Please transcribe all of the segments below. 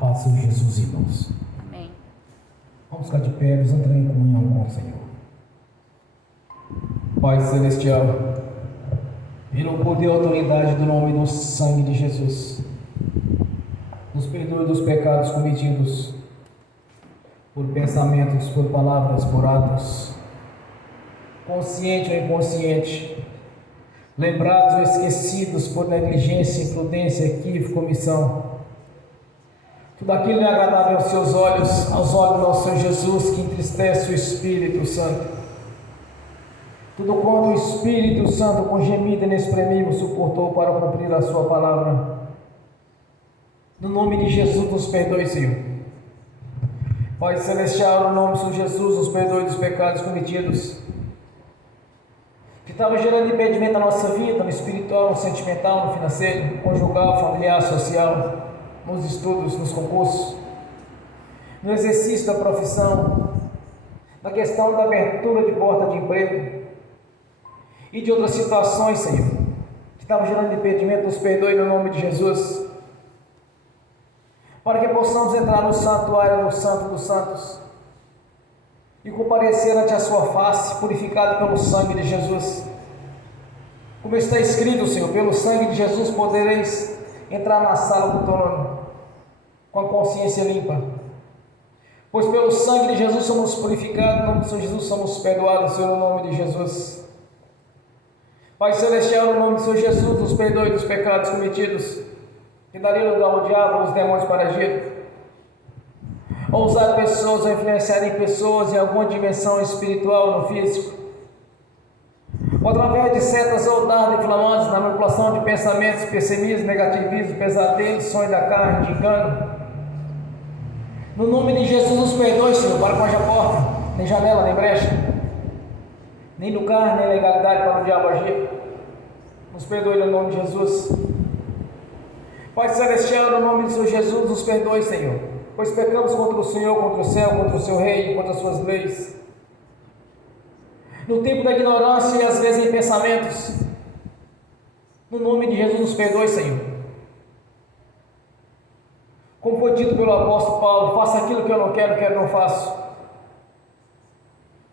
paz do Senhor Jesus, irmãos. Amém. Vamos ficar de pé, vamos entrar em comunhão com o Senhor. Pai Celestial, pelo poder e autoridade do nome e do sangue de Jesus, nos perdoe dos pecados cometidos por pensamentos, por palavras, por atos, consciente ou inconsciente, lembrados ou esquecidos por negligência, imprudência, equívoco, omissão. Tudo aquilo é agradável aos seus olhos, aos olhos do nosso Senhor Jesus, que entristece o Espírito Santo. Tudo quanto o Espírito Santo, com gemido inexprimível, suportou para cumprir a sua palavra. No nome de Jesus, nos perdoe, Senhor. Pai Celestial, no nome do Senhor Jesus, nos perdoe dos pecados cometidos, que estava gerando impedimento na nossa vida, no espiritual, no sentimental, no financeiro, conjugal, familiar, social, nos estudos, nos concursos, no exercício da profissão, na questão da abertura de porta de emprego e de outras situações, Senhor, que estavam gerando impedimento. Nos perdoe no nome de Jesus, para que possamos entrar no santuário, no Santo dos Santos, e comparecer ante a sua face, purificado pelo sangue de Jesus. Como está escrito, Senhor, pelo sangue de Jesus podereis entrar na sala do trono com a consciência limpa, pois pelo sangue de Jesus somos purificados, no nome de Senhor Jesus somos perdoados, Senhor, no nome de Jesus. Pai Celestial, no nome de Senhor Jesus, nos perdoe dos pecados cometidos, que daria lugar ao diabo, aos demônios para agir, ou usar pessoas, ou influenciarem pessoas em alguma dimensão espiritual, no físico, ou através de setas ou dardos inflamados, na manipulação de pensamentos, pessimismo, negativismo, pesadelos, sonho da carne, de engano. No nome de Jesus, nos perdoe, Senhor, para com a porta, nem janela, nem brecha, nem lugar, nem legalidade para o diabo agir. Nos perdoe no nome de Jesus. Pai Celestial, no nome de Senhor Jesus, nos perdoe, Senhor, pois pecamos contra o Senhor, contra o céu, contra o seu reino, contra as suas leis. No tempo da ignorância e às vezes em pensamentos. No nome de Jesus, nos perdoe, Senhor. Como foi dito pelo apóstolo Paulo, faça aquilo que eu não quero, quero não faço.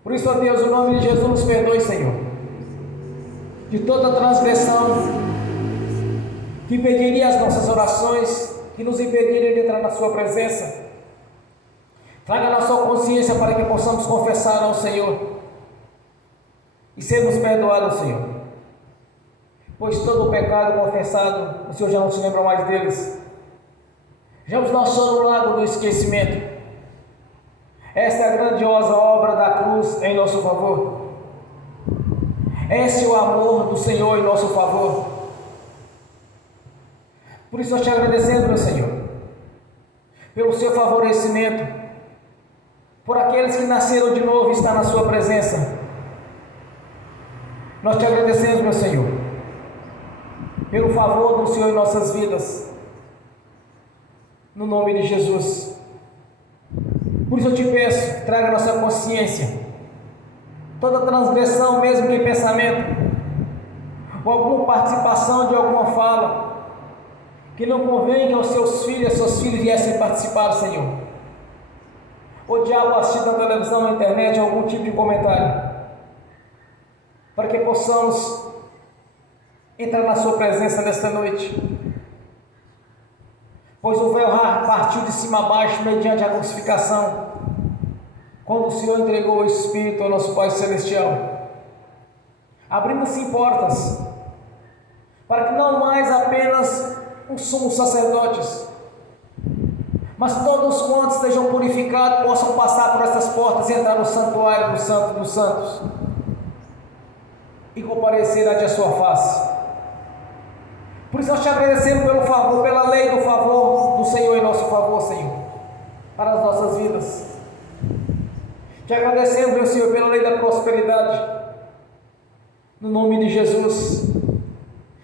Por isso, ó Deus, no nome de Jesus, nos perdoe, Senhor, de toda transgressão que impediria as nossas orações, que nos impediria de entrar na sua presença. Traga na sua consciência para que possamos confessar ao Senhor e sermos perdoados, Senhor, pois todo o pecado confessado, o Senhor já não se lembra mais deles. Já os lançou no lago do esquecimento. Esta é a grandiosa obra da cruz em nosso favor. Esse é o amor do Senhor em nosso favor. Por isso nós te agradecemos, meu Senhor, pelo seu favorecimento, por aqueles que nasceram de novo e estão na sua presença. Nós te agradecemos, meu Senhor, pelo favor do Senhor em nossas vidas, no nome de Jesus. Por isso eu te peço, traga a nossa consciência toda transgressão, mesmo de pensamento, ou alguma participação de alguma fala, que não convém que aos seus filhos e suas filhas viessem participar, Senhor. O diabo assiste na televisão, na internet, algum tipo de comentário, para que possamos entrar na sua presença nesta noite, pois o véu partiu de cima a baixo mediante a crucificação, quando o Senhor entregou o Espírito ao nosso Pai Celestial, abrindo-se portas, para que não mais apenas os sumos sacerdotes, mas todos quantos estejam purificados possam passar por essas portas e entrar no santuário do Santo dos Santos e comparecer ante a sua face. Por isso nós te agradecemos pelo favor, pela lei do favor do Senhor em nosso favor, Senhor, para as nossas vidas. Te agradecemos, meu Senhor, pela lei da prosperidade, no nome de Jesus.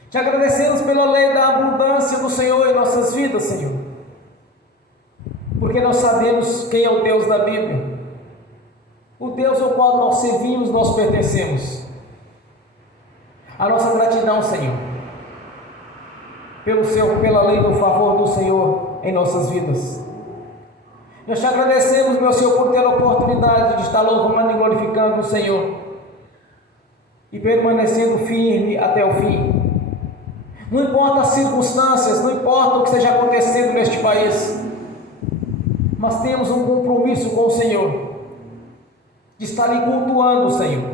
Te agradecemos pela lei da abundância do Senhor em nossas vidas, Senhor, porque nós sabemos quem é o Deus da Bíblia, o Deus ao qual nós servimos, nós pertencemos. A nossa gratidão, Senhor, pela lei do favor do Senhor em nossas vidas. Nós te agradecemos, meu Senhor, por ter a oportunidade de estar louvando e glorificando o Senhor e permanecendo firme até o fim. Não importa as circunstâncias, não importa o que esteja acontecendo neste país, mas temos um compromisso com o Senhor, de estar lhe cultuando o Senhor,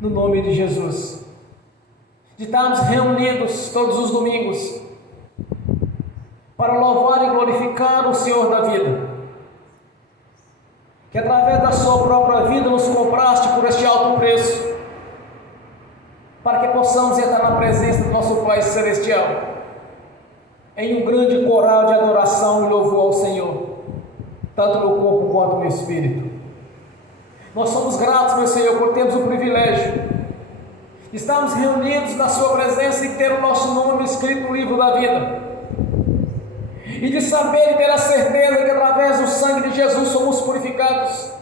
no nome de Jesus, de estarmos reunidos todos os domingos, para louvar e glorificar o Senhor da vida, que através da sua própria vida nos compraste por este alto preço, para que possamos entrar na presença do nosso Pai Celestial, em um grande coral de adoração e louvor ao Senhor, tanto no corpo quanto no espírito. Nós somos gratos, meu Senhor, por termos o privilégio de estarmos reunidos na sua presença e ter o nosso nome escrito no livro da vida, e de saber e ter a certeza que através do sangue de Jesus somos purificados,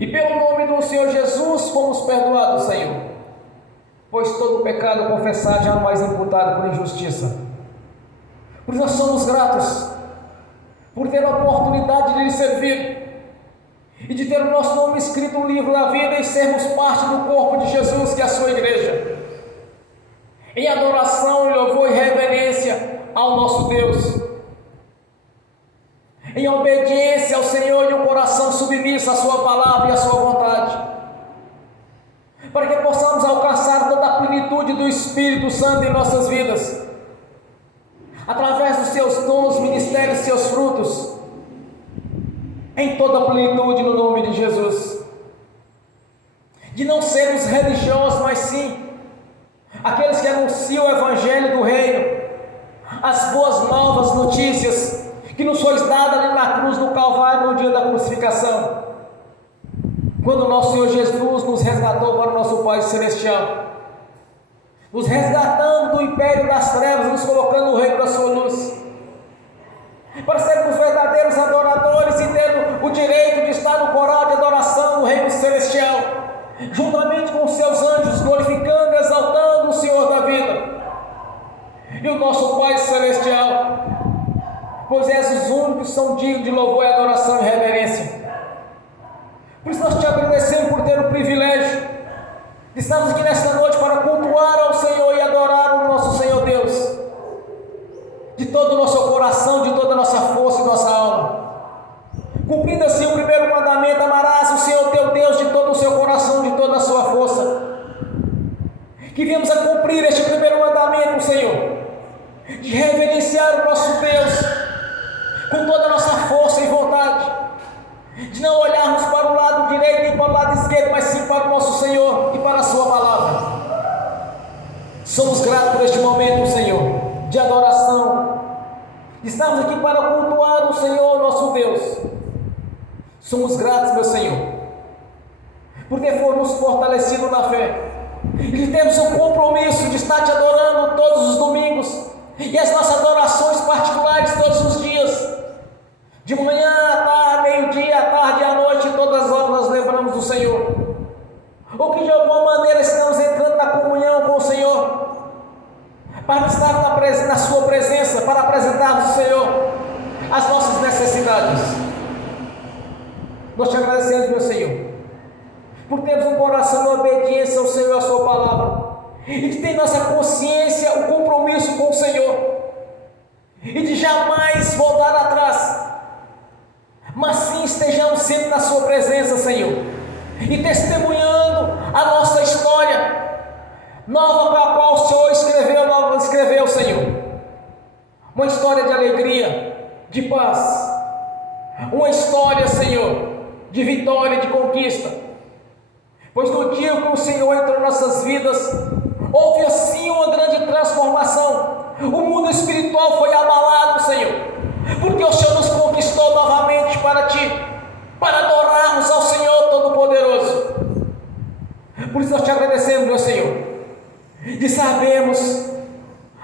e pelo nome do Senhor Jesus fomos perdoados, Senhor, pois todo pecado confessado jamais imputado por injustiça. Por isso nós somos gratos por ter a oportunidade de lhe servir e de ter o nosso nome escrito no livro da vida e sermos parte do corpo de Jesus, que é a sua igreja, em adoração, louvor e reverência ao nosso Deus, em obediência ao Senhor e um coração submisso à sua palavra e à sua vontade, para que possamos alcançar toda a plenitude do Espírito Santo em nossas vidas, através dos seus dons, ministérios e seus frutos, em toda a plenitude no nome de Jesus, de não sermos religiosos, mas sim aqueles que anunciam o Evangelho do Reino, as boas novas notícias que nos foi dada ali na cruz do Calvário no dia da crucificação, quando o nosso Senhor Jesus nos resgatou para o nosso Pai Celestial, nos resgatando do império das trevas, nos colocando no reino da sua luz, para sermos verdadeiros adoradores e tendo o direito de estar no coral de adoração no reino celestial, juntamente com os seus anjos, glorificando e exaltando o Senhor da vida e o nosso Pai Celestial, pois és os únicos que são dignos de louvor e adoração e reverência. Por isso nós te agradecemos por ter o privilégio de estarmos aqui nesta noite para cultuar ao Senhor e adorar o nosso Senhor Deus, de todo o nosso coração, de toda a nossa força e nossa alma, cumprindo assim o primeiro mandamento: amarás o Senhor teu Deus de todo o seu coração, de toda a sua força. Que viemos a cumprir este primeiro mandamento, Senhor, de reverenciar o nosso Deus com toda a nossa força e vontade, de não olharmos para o lado direito nem para o lado esquerdo, mas sim para o nosso Senhor e para a sua palavra. Somos gratos por este momento, Senhor, de adoração. Estamos aqui para cultuar o Senhor, nosso Deus. Somos gratos, meu Senhor, por ter nos fortalecido na fé e de termos um compromisso de estar te adorando todos os domingos e as nossas adorações particulares todos os dias, de manhã à tarde, meio-dia, à tarde e à noite, todas as horas nós lembramos do Senhor, ou que de alguma maneira estamos entrando na comunhão com o Senhor, para estar na sua presença, para apresentarmos ao Senhor as nossas necessidades. Nós te agradecemos, meu Senhor, por termos um coração de obediência ao Senhor e à sua palavra, e de ter em nossa consciência o compromisso com o Senhor, e de jamais voltar atrás, mas sim estejamos sempre na sua presença, Senhor, e testemunhando a nossa história nova, para a qual o Senhor escreveu, Senhor, uma história de alegria, de paz, uma história, Senhor, de vitória e de conquista, pois no dia que o Senhor entrou em nossas vidas, houve assim uma grande transformação. O mundo espiritual foi abalado, Senhor, porque o Senhor nos conquistou novamente para Ti, para adorarmos ao Senhor Todo-Poderoso. Por isso nós te agradecemos, meu Senhor, de sabermos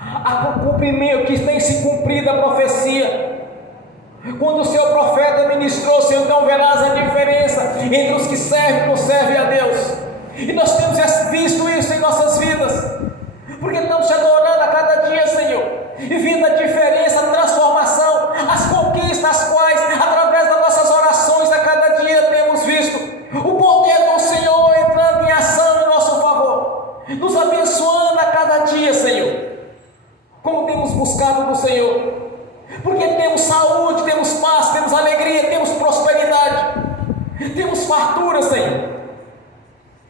o cumprimento que tem se cumprido a profecia, quando o seu profeta ministrou: Senhor, então verás a diferença entre os que servem e não servem a Deus. E nós temos visto isso em nossas vidas, porque estamos te adorando a cada dia, Senhor, e vendo a diferença, a transformação, as conquistas, as quais, através das nossas orações a cada dia temos visto o poder do Senhor entrando em ação em nosso favor, nos abençoando a cada dia, Senhor, como temos buscado do Senhor, porque temos saúde, temos paz, temos alegria, temos prosperidade, temos fartura, Senhor.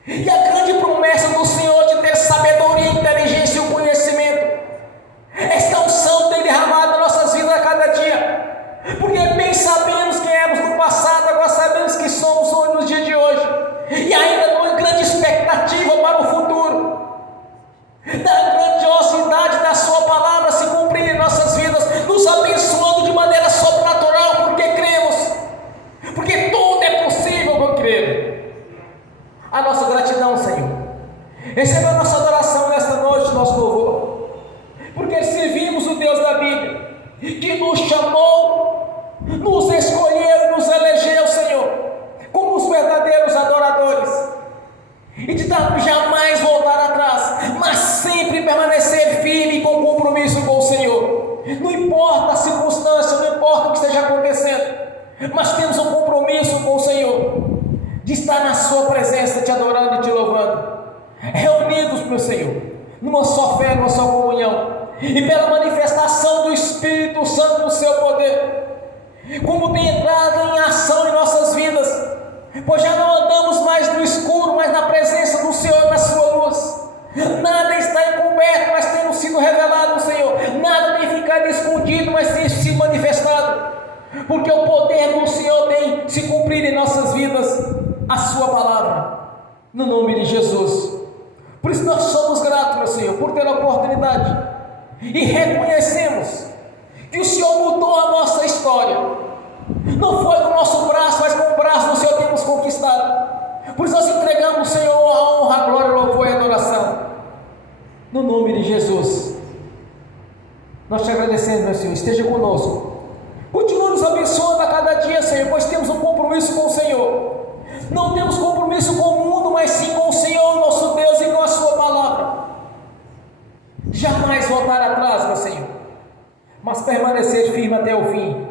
E a grande promessa do Senhor de ter sabedoria, inteligência e o conhecimento, esta unção tem derramado nas nossas vidas a cada dia, porque bem sabemos quem éramos no passado, agora sabemos que somos hoje, nos dias de hoje, e ainda com grande expectativa para o futuro, da grandiosidade da sua palavra se cumprir em nossas vidas, nos abençoando de maneira sobrenatural, porque cremos, porque tudo é possível com crer. A nossa gratidão, Senhor, receba a nossa adoração nesta noite, nosso louvor, porque servimos o Deus da Bíblia, que nos chamou, nos escolheu, nos elegeu, Senhor, como os verdadeiros adoradores, e de jamais voltar atrás, mas sempre permanecer firme e com compromisso com o Senhor. Não importa a circunstância, não importa o que esteja acontecendo, mas temos um compromisso com o Senhor, de estar na sua presença, te adorando e te louvando, reunidos, meu Senhor, numa só fé, numa só comunhão, e pela manifestação do Espírito Santo do seu poder, como tem entrado em ação em nossas vidas, pois já não andamos mais no escuro, mas na presença do Senhor, na sua luz. Nada está encoberto, mas tem sido revelado, Senhor. Nada tem ficado escondido, mas tem sido manifestado, porque o poder do Senhor tem se cumprido em nossas vidas, a sua palavra, no nome de Jesus. Por isso nós somos gratos, meu Senhor, por ter a oportunidade, e reconhecemos que o Senhor mudou a nossa história, não foi com o nosso braço, mas com o braço do Senhor temos conquistado. Por isso nós entregamos ao Senhor a honra, a glória, o louvor e a adoração, no nome de Jesus. Nós te agradecemos, meu Senhor, esteja conosco, continue nos abençoando a cada dia, Senhor, pois temos um compromisso com o Senhor. Não temos compromisso com o mundo, mas sim com o Senhor, nosso Deus, e com a sua palavra. Jamais voltar atrás, meu Senhor, mas permanecer firme até o fim,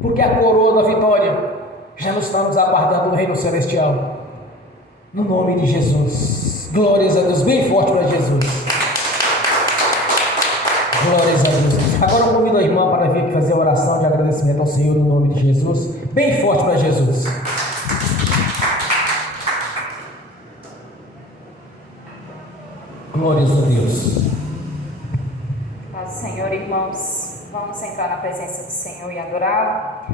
porque a coroa da vitória já nos está nos aguardando no reino celestial, no nome de Jesus. Glórias a Deus, bem forte para Jesus. Glórias a Deus. Agora eu convido a irmã para vir aqui fazer a oração de agradecimento ao Senhor, no nome de Jesus, bem forte para Jesus. Glórias a Deus. Paz do Senhor, irmãos, vamos entrar na presença do Senhor e adorar.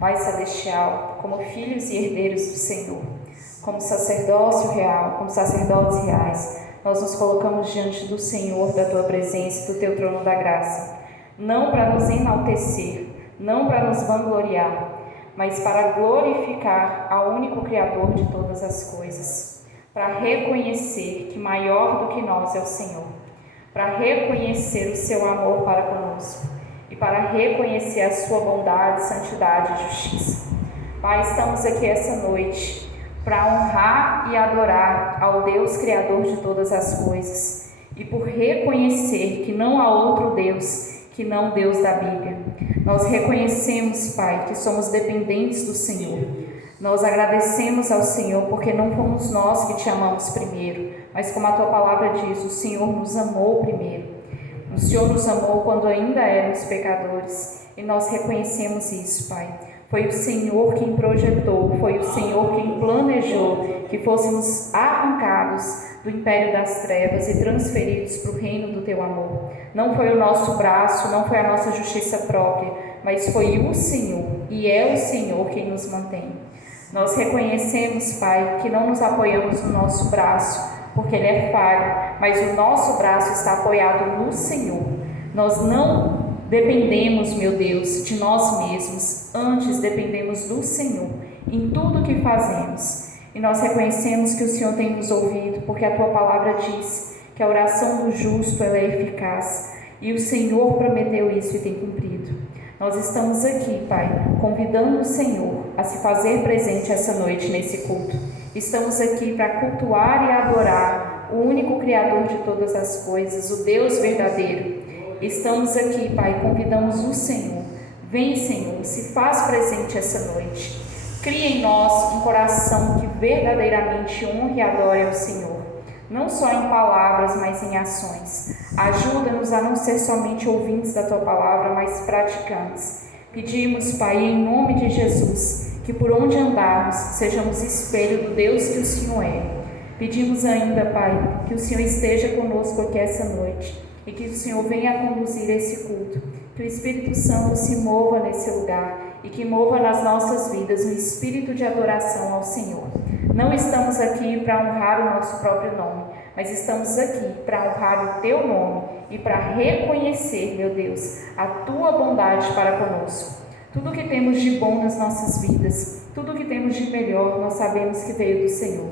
Pai Celestial, como filhos e herdeiros do Senhor, como sacerdócio real, como sacerdotes reais, nós nos colocamos diante do Senhor, da Tua presença, do Teu trono da graça, não para nos enaltecer, não para nos vangloriar, mas para glorificar ao único Criador de todas as coisas, para reconhecer que maior do que nós é o Senhor, para reconhecer o Seu amor para conosco e para reconhecer a Sua bondade, santidade e justiça. Pai, estamos aqui essa noite para honrar e adorar ao Deus Criador de todas as coisas e por reconhecer que não há outro Deus que não Deus da Bíblia. Nós reconhecemos, Pai, que somos dependentes do Senhor. Nós agradecemos ao Senhor porque não fomos nós que te amamos primeiro, mas como a Tua palavra diz, o Senhor nos amou primeiro. O Senhor nos amou quando ainda éramos pecadores e nós reconhecemos isso, Pai. Foi o Senhor quem projetou, foi o Senhor quem planejou que fôssemos arrancados do império das trevas e transferidos para o reino do Teu amor. Não foi o nosso braço, não foi a nossa justiça própria, mas foi o Senhor, e é o Senhor quem nos mantém. Nós reconhecemos, Pai, que não nos apoiamos no nosso braço, porque ele é falho, mas o nosso braço está apoiado no Senhor. Nós não dependemos, meu Deus, de nós mesmos, antes dependemos do Senhor em tudo o que fazemos. E nós reconhecemos que o Senhor tem nos ouvido, porque a Tua palavra diz que a oração do justo ela é eficaz, e o Senhor prometeu isso e tem cumprido. Nós estamos aqui, Pai, convidando o Senhor a se fazer presente essa noite nesse culto. Estamos aqui para cultuar e adorar o único Criador de todas as coisas, o Deus verdadeiro. Estamos aqui, Pai, convidamos o Senhor. Vem, Senhor, se faz presente essa noite. Cria em nós um coração que verdadeiramente honre e adore ao Senhor, não só em palavras, mas em ações. Ajuda-nos a não ser somente ouvintes da Tua palavra, mas praticantes. Pedimos, Pai, em nome de Jesus, que por onde andarmos, sejamos espelho do Deus que o Senhor é. Pedimos ainda, Pai, que o Senhor esteja conosco aqui essa noite e que o Senhor venha conduzir esse culto, que o Espírito Santo se mova nesse lugar e que mova nas nossas vidas um espírito de adoração ao Senhor. Não estamos aqui para honrar o nosso próprio nome, mas estamos aqui para honrar o Teu nome e para reconhecer, meu Deus, a Tua bondade para conosco. Tudo que temos de bom nas nossas vidas, tudo que temos de melhor, nós sabemos que veio do Senhor.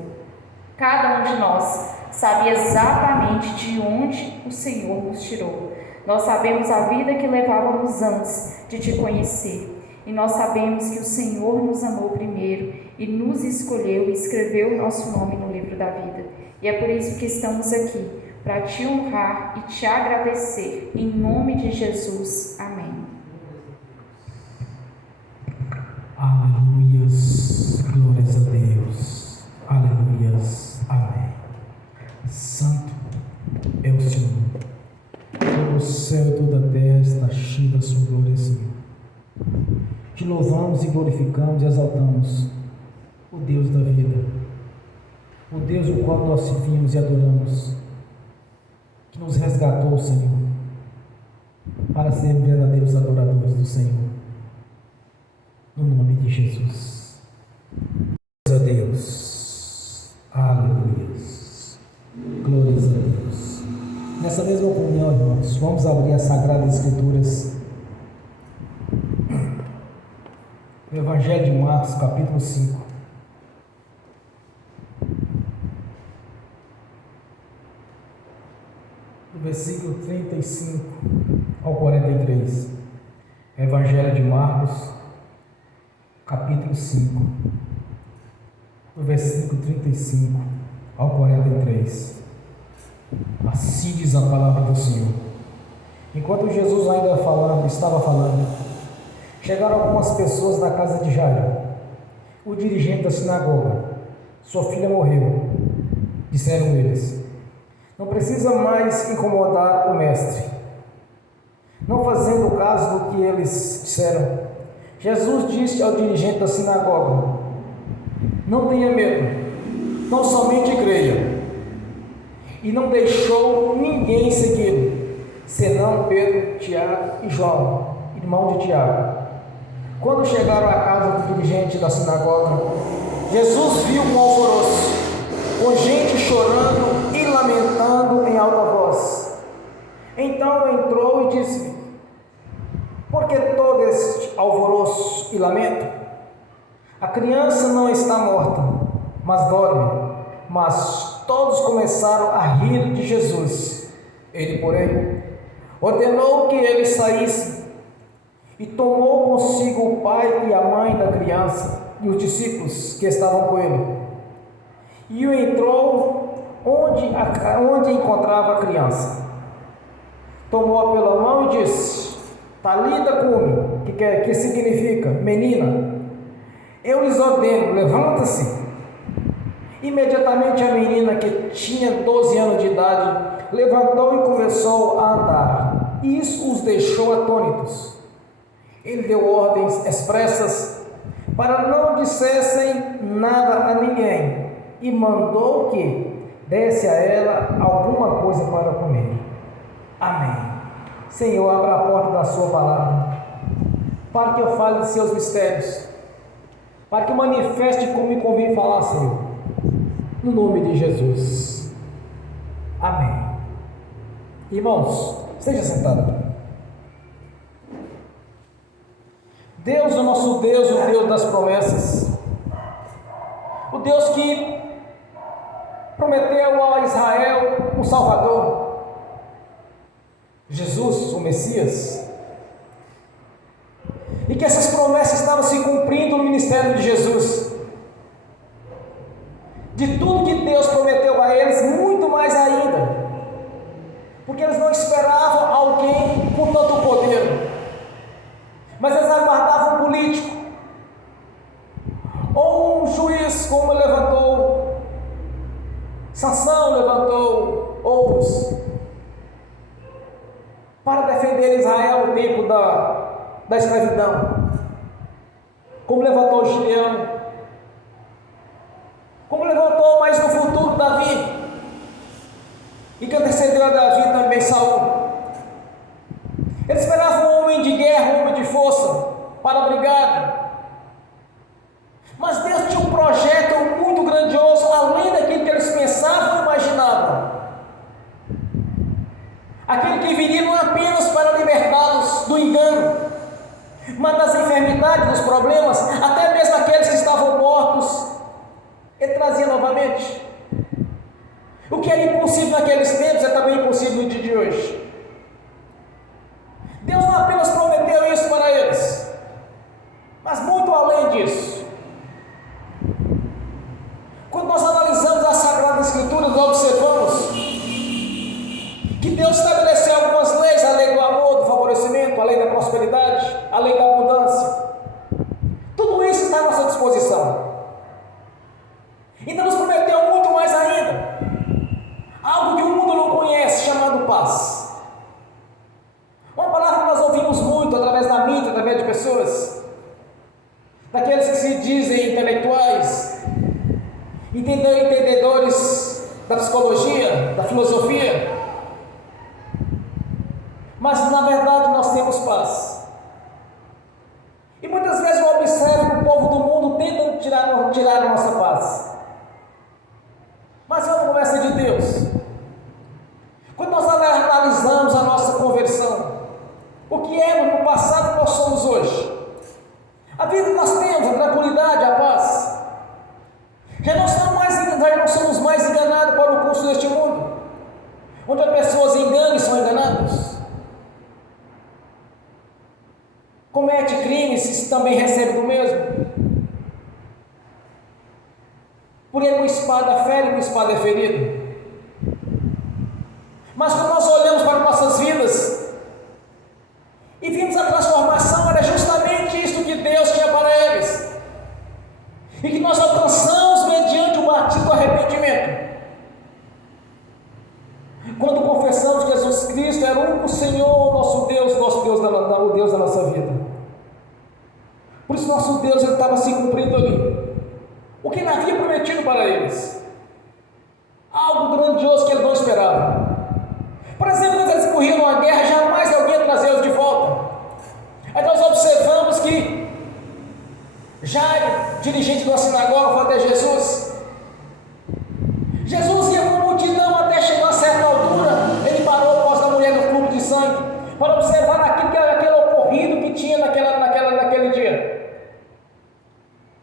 Cada um de nós sabe exatamente de onde o Senhor nos tirou. Nós sabemos a vida que levávamos antes de Te conhecer. E nós sabemos que o Senhor nos amou primeiro e nos escolheu e escreveu o nosso nome no livro da vida. E é por isso que estamos aqui, para Te honrar e Te agradecer. Em nome de Jesus. Amém. Aleluias, glórias a Deus. Aleluias, amém. Santo é o Senhor. Todo o céu e toda a terra está cheio da sua glória, Senhor. Te louvamos e glorificamos e exaltamos o Deus da vida, o Deus o qual nós servimos e adoramos, que nos resgatou, Senhor, para sermos verdadeiros adoradores do Senhor, no nome de Jesus. Glórias a Deus, aleluias, glórias a Deus. Nessa mesma comunhão, irmãos, vamos abrir as Sagradas Escrituras. O Evangelho de Marcos, capítulo 5. Do versículo 35 ao 43. Evangelho de Marcos, capítulo 5. Do versículo 35 ao 43. Assim diz a palavra do Senhor. Enquanto Jesus ainda estava falando, chegaram algumas pessoas da casa de Jairo, o dirigente da sinagoga. Sua filha morreu. Disseram eles: não precisa mais incomodar o mestre. Não fazendo caso do que eles disseram, Jesus disse ao dirigente da sinagoga: não tenha medo, não somente creia. E não deixou ninguém segui-lo, senão Pedro, Tiago e João, irmão de Tiago. Quando chegaram à casa do dirigente da sinagoga, Jesus viu um alvoroço, com gente chorando e lamentando em alta voz. Então entrou e disse: por que todo este alvoroço e lamento? A criança não está morta, mas dorme. Mas todos começaram a rir de Jesus. Ele, porém, ordenou que ele saísse e tomou consigo o pai e a mãe da criança e os discípulos que estavam com ele. E entrou onde encontrava a criança. Tomou-a pela mão e disse: Talita cumi, que significa menina, eu lhes ordeno, levanta-se. Imediatamente a menina, que tinha 12 anos de idade, levantou e começou a andar. Isso os deixou atônitos. Ele deu ordens expressas para não dissessem nada a ninguém e mandou que desse a ela alguma coisa para comer. Amém. Senhor, abra a porta da sua palavra, para que eu fale de seus mistérios, para que manifeste como me convém falar, Senhor, no nome de Jesus. Amém. Irmãos, esteja sentado. Deus, o nosso Deus, o Deus das promessas, o Deus que prometeu a Israel um Salvador, Jesus, o Messias, e que essas promessas estavam se cumprindo no ministério de Jesus. De tudo que Deus prometeu a eles, muito mais mais ainda, porque eles não esperavam alguém com tanto poder, mas eles aguardavam um político, ou um juiz, como levantou Sansão, levantou outros, para defender Israel no tempo da escravidão, como levantou Gideão, como levantou mais no futuro Davi, e que antecedeu a Davi também Saul. Eles esperavam um homem de guerra, um homem de força, para brigar. Mas Deus tinha um projeto muito grandioso, além daquilo que eles pensavam e imaginavam. Aquele que viria não apenas para libertá-los do engano, mas das enfermidades, dos problemas, até mesmo aqueles que estavam mortos, Ele trazia novamente. O que era impossível naqueles tempos é também impossível no dia de hoje. Deus não apenas prometeu isso para eles, mas muito além disso. Quando nós analisamos a Sagrada Escritura, nós observamos que Deus estabeleceu algumas leis, a lei do amor, do favorecimento, a lei da prosperidade, a lei da abundância. Tudo isso está à nossa disposição. E Deus nos prometeu muito mais ainda, algo que o mundo não conhece, chamado paz. Uma palavra que nós ouvimos muito através da mídia, através de pessoas, daqueles que se dizem intelectuais, entendedores da psicologia, da filosofia, mas na verdade nós temos paz. E muitas vezes eu observo que o povo do mundo tenta tirar a nossa paz. Mas é uma promessa de Deus. Quando nós analisamos a nossa conversão, o que éramos no passado e nós somos hoje, a vida que nós temos, a tranquilidade, a paz, já não somos mais enganados para o curso deste mundo, onde as pessoas enganam e são enganadas, comete crimes e também recebe do mesmo. Por ele uma espada fere, uma espada é ferida. Mas quando nós olhamos para nossas vidas e vimos a transformação, era justamente isso que Deus tinha para eles, e que nós alcançamos mediante o batismo do arrependimento, quando confessamos que Jesus Cristo era o único Senhor, nosso Deus, o Deus da nossa vida. Por isso nosso Deus ele estava se cumprindo ali o que ele havia prometido para eles, algo grandioso que eles não esperavam. Por exemplo, quando eles corriam numa guerra, jamais alguém ia trazê-los de volta. Aí nós observamos que Jairo, dirigente de uma sinagoga, foi até Jesus. Jesus ia com a multidão até chegar a certa altura. Ele parou após a mulher no fluxo de sangue para observar aquele ocorrido que tinha naquele dia.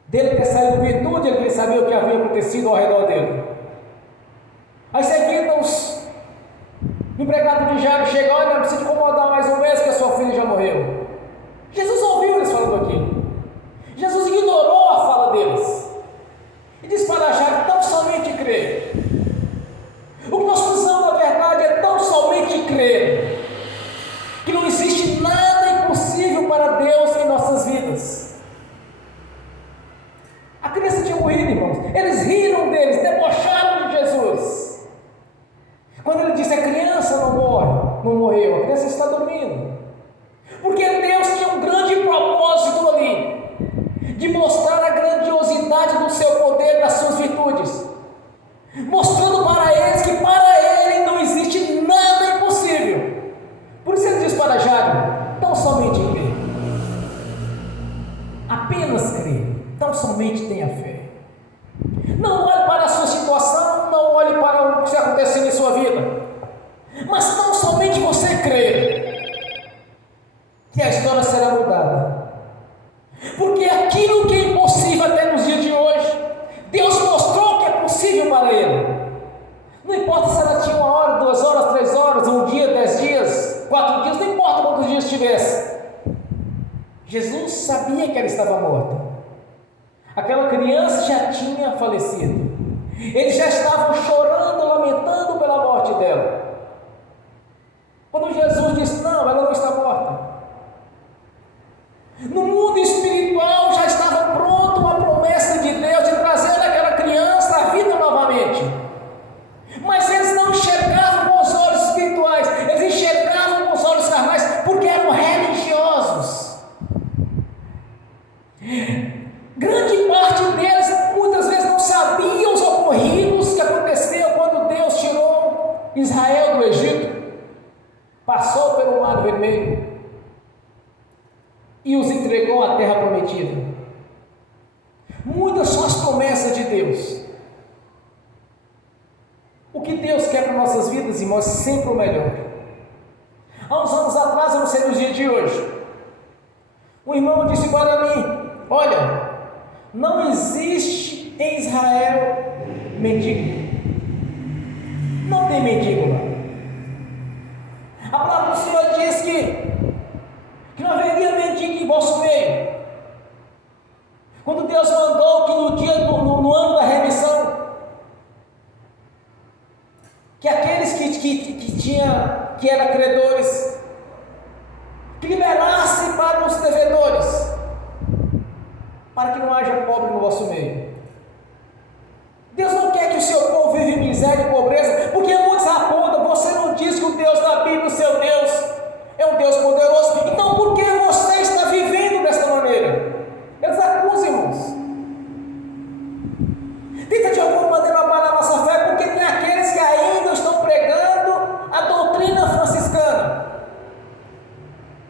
Dele ter saído virtude, ele queria saber o que havia acontecido ao redor dele. Aí seguindo, os empregados de Jairo chegam: olha, não precisa incomodar mais um mês que a sua filha já morreu. Jesus ouviu eles falando aquilo. Jesus ignorou a fala deles e disse para Jairo: tão somente crer. O que nós precisamos na verdade é tão somente crer que não existe nada impossível para Deus em nossas vidas. A criança tinha morrido, irmãos. Eles riram deles, debocharam de Jesus. Quando ele disse: a criança não morreu, a criança está dormindo. Porque Deus tinha um grande propósito ali, de mostrar a grandiosidade do seu poder, das suas virtudes, mostrando para eles que para ele não existe nada impossível. Por isso ele diz para Jairo: tão somente crer, apenas crer. Então somente tenha fé. Não olhe para a sua situação, não olhe para o que está acontecendo em sua vida, mas tão somente você crer que a história será mudada. Porque aquilo que é impossível até nos dias de hoje, Deus mostrou que é possível para ele. Não importa se ela tinha 1 hora, 2 horas, 3 horas, 1 dia, 10 dias, 4 dias, não importa quantos dias tivesse. Jesus sabia que ela estava morta. Aquela criança já tinha falecido. Eles já estavam chorando, lamentando pela morte dela. Quando Jesus disse: não, ela não está morta. No mundo espiritual já estava pronto uma promessa de Deus de trazer aquela criança à vida novamente. Mas eles não enxergavam com os olhos espirituais, eles enxergavam com os olhos carnais, porque eram religiosos. Grande parte deles muitas vezes não sabiam os ocorridos que aconteceu quando Deus tirou Israel do Egito, passou pelo Mar Vermelho e os entregou à terra prometida. Muitas são as promessas de Deus. O que Deus quer para nossas vidas, irmãos, é sempre o melhor. Há uns anos atrás, eu não sei nos dias de hoje, um irmão disse para mim: olha, não existe em Israel mendigo. Não tem mendigo lá. A palavra do Senhor diz que não haveria mendigo em vosso meio. Quando Deus mandou que no dia no ano da remissão, que aqueles que eram credores, que liberassem para os devedores, para que não haja pobre no vosso meio. Deus não quer que o seu povo viva em miséria e pobreza, porque muitos apontam: você não diz que o Deus da Bíblia, o seu Deus, é um Deus poderoso, então por que você está vivendo desta maneira? Eles acusam, irmãos. Tenta de alguma maneira abalar a nossa fé, porque tem aqueles que ainda estão pregando a doutrina franciscana,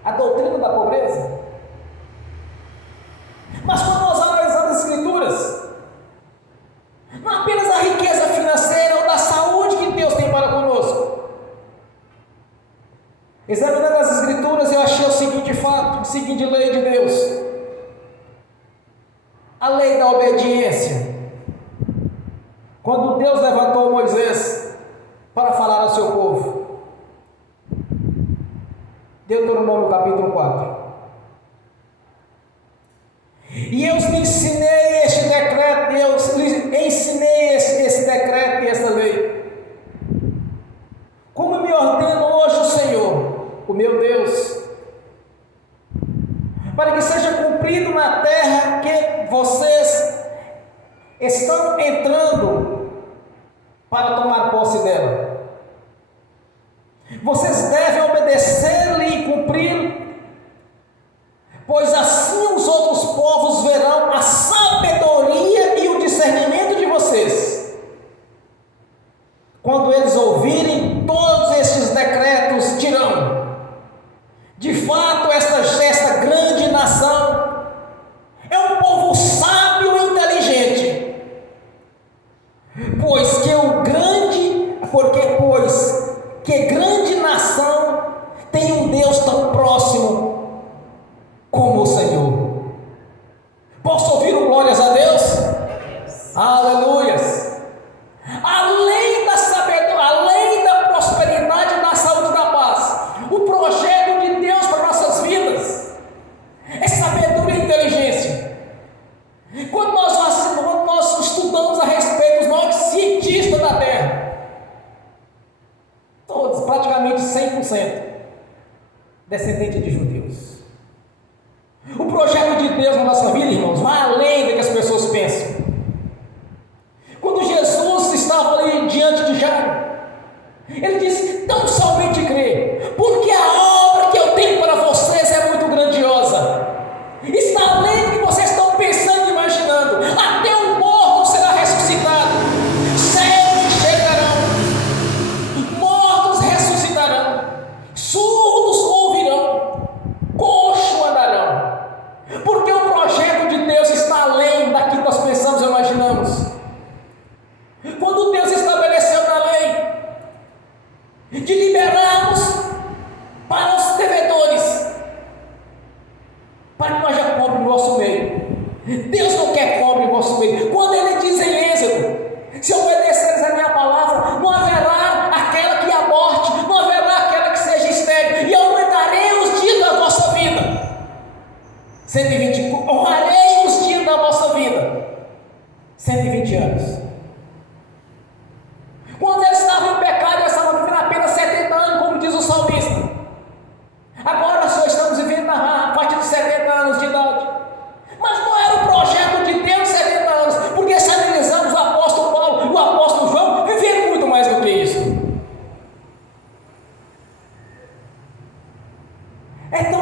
a doutrina da pobreza. Mas quando nós analisamos as Escrituras, não apenas a riqueza financeira ou da saúde que Deus tem para conosco. Examinando as Escrituras, eu achei o seguinte fato, a seguinte lei de Deus: a lei da obediência. Quando Deus levantou Moisés para falar ao seu povo, Deuteronômio capítulo 4. E eu lhes ensinei este decreto, esse decreto e esta lei, como me ordena hoje o Senhor, o meu Deus, para que seja cumprido na terra que vocês estão entrando para tomar posse dela. Vocês devem obedecer-lhe e cumprir, pois assim os outros povos verão a sabedoria e o discernimento de vocês. Quando eles ouvirem todos estes decretos, dirão: de fato, esta grande nação é um povo sábio e inteligente, pois que grande nação tem um Deus tão próximo como o Senhor. Posso ouvir um glórias a Deus? Aleluias! Além da sabedoria, além da prosperidade, da saúde e da paz, o projeto de Deus para nossas vidas é sabedoria e inteligência. Quando nós estudamos a respeito dos maiores cientistas da Terra, todos, praticamente 100%, descendentes de judeus. O projeto de Deus na nossa vida, irmãos, vai além do que as pessoas pensam. Quando Jesus estava ali diante de Jairo, ele disse: tão somente crê, porque a obra que eu tenho para vocês é muito grandiosa, está além do que vocês estão pensando e imaginando. Até o morto será ressuscitado, cegos enxergarão, mortos ressuscitarão, surdos ouvirão, coxos andarão, porque o projeto de Deus está além daquilo que nós pensamos e imaginamos. Quando Deus estabeleceu na lei de liberarmos para os devedores, para que não haja pobre no nosso meio. Deus não quer pobre no nosso meio. Quando Ele diz em Êxodo: se obedeceres a minha palavra, não haverá aquela que aborte, não haverá aquela que seja estéril, e aumentarei os dias da vossa vida. 120, honrarei os dias da vossa vida. 120 anos.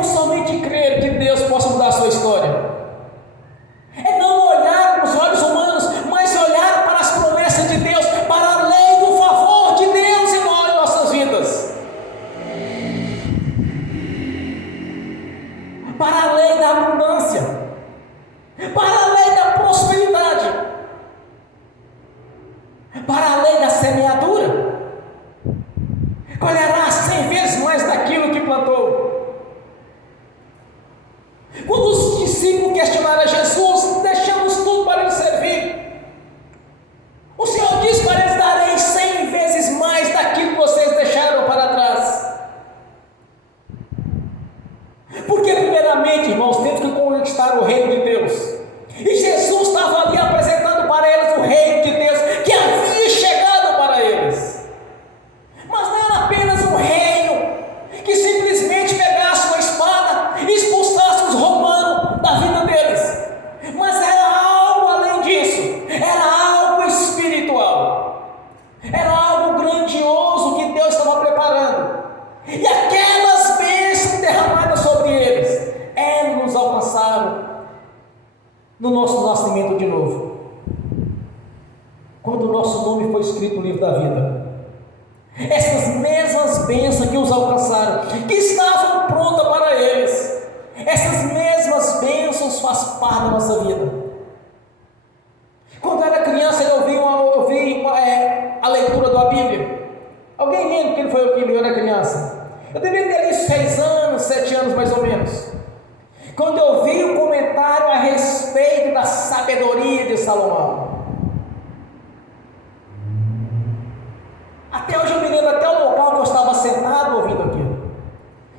não somente crer que Deus possa mudar a sua história, é não olhar com os olhos humanos, mas olhar para as promessas de Deus, para a lei do favor de Deus em nossas vidas, para a lei da abundância, para a lei da prosperidade, para a lei da semeadura. Colherá 100 vezes mais daquilo que plantou. Quando os discípulos questionaram a Jesus, deixamos tudo para lhe servir, o Senhor disse para eles: darei 100 vezes mais daquilo que vocês deixaram para trás. Porque primeiramente, irmãos, temos que conquistar o reino de Deus, e Jesus estava ali apresentando para eles o reino de Deus, que havia chegado para eles. Mas não era apenas um reino que simplesmente pegasse uma espada e expulsasse os romanos da vida deles, mas era algo além disso, era algo espiritual, era algo grandioso que Deus estava preparando, e aquelas bênçãos derramadas sobre eles, nos alcançaram no nosso nascimento de novo, quando o nosso nome foi escrito no livro da vida. Essas mesmas bênçãos que os alcançaram, que estavam prontas para eles, essas mesmas bênçãos fazem parte da nossa vida. Quando eu era criança, eu ouvi a leitura da Bíblia. Alguém lembra que ele foi o que leu na criança? Eu devia ter ali 6 anos, 7 anos mais ou menos, quando eu vi o comentário a respeito da sabedoria de Salomão. Até hoje eu me lembro até o local que eu estava sentado ouvindo aquilo,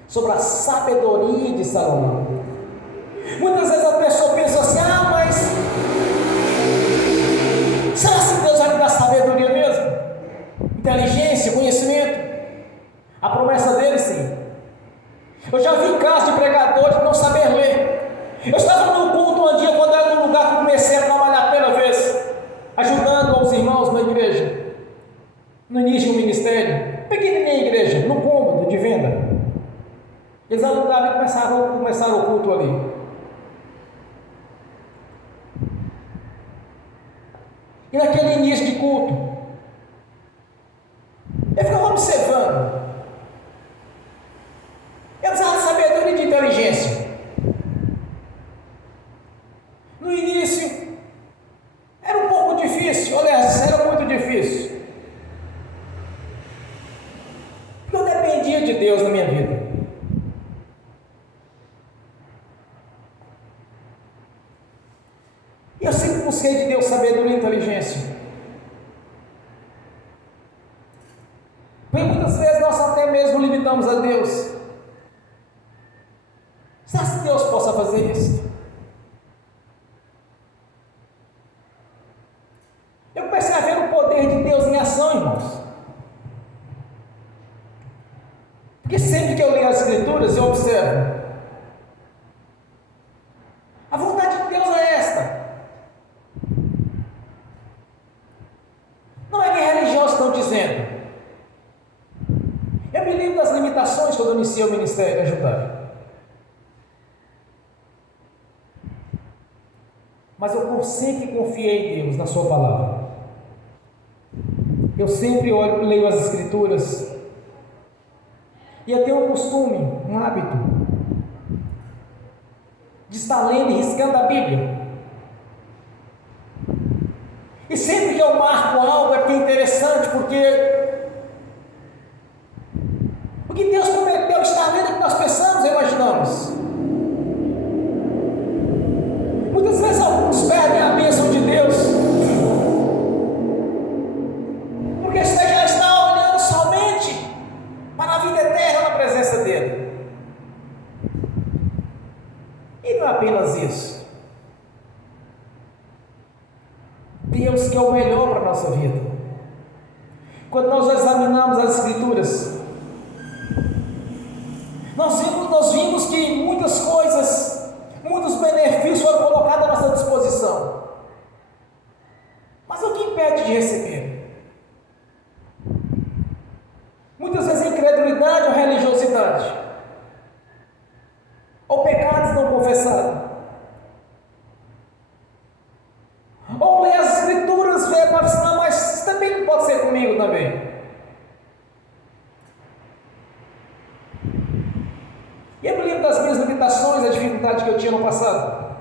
sobre a sabedoria de Salomão. Muitas vezes a pessoa pensa assim: mas será que Deus vai me dar sabedoria mesmo? Inteligência, conhecimento? A promessa dele, sim. Eu já vi casos de pregadores de não saber ler. Eu estava no culto um dia, quando era no lugar que comecei a trabalhar a primeira vez, ajudando os irmãos na igreja, no início do ministério, pequenininha igreja, no cômodo de venda. Eles alugaram e começaram o culto ali. E naquele início de culto, eu ficava observando. Eu precisava de sabedoria e de inteligência. No início, era um pouco difícil, aliás, era muito difícil. Porque eu dependia de Deus na minha vida. E eu sempre busquei de Deus sabedoria e inteligência. Porque muitas vezes nós até mesmo limitamos a Deus. Será que Deus possa fazer isso? Eu comecei a ver o poder de Deus em ação, irmãos. Porque sempre que eu leio as Escrituras, eu observo: a vontade de Deus é esta. Não é que religiosos estão dizendo. Eu me lembro das limitações quando eu iniciei o ministério ajudar. Mas eu sempre confiei em Deus, na sua palavra. Eu sempre leio as Escrituras. E eu tenho um costume, um hábito, de estar lendo e riscando a Bíblia. E sempre que eu marco algo é porque é interessante, porque Deus prometeu estar além do que nós pensamos e imaginamos. Muitas vezes alguns perdem a bênção de Deus, porque você já está olhando somente para a vida eterna na presença dEle. E não é apenas isso. Deus quer o melhor para a nossa vida. Quando nós examinamos as Escrituras, nós vimos que muitas coisas, muitos benefícios foram colocados à nossa disposição. Mas o que impede de receber? Muitas vezes incredulidade ou religiosidade. ou pecados não confessados, ou lê as escrituras, vê para ensinar, mas isso também não pode ser comigo também. E eu me lembro das minhas limitações, a dificuldade que eu tinha no passado.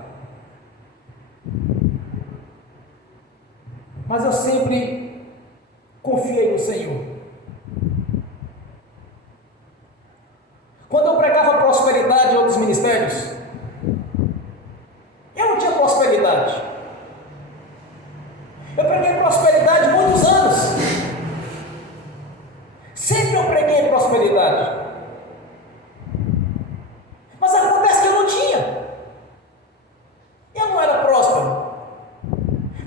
Mas eu sempre confiei no Senhor. Quando eu pregava prosperidade em outros ministérios, eu não tinha prosperidade. Eu preguei prosperidade muitos anos. Sempre eu preguei prosperidade. Mas acontece que eu não tinha. Eu não era próspero.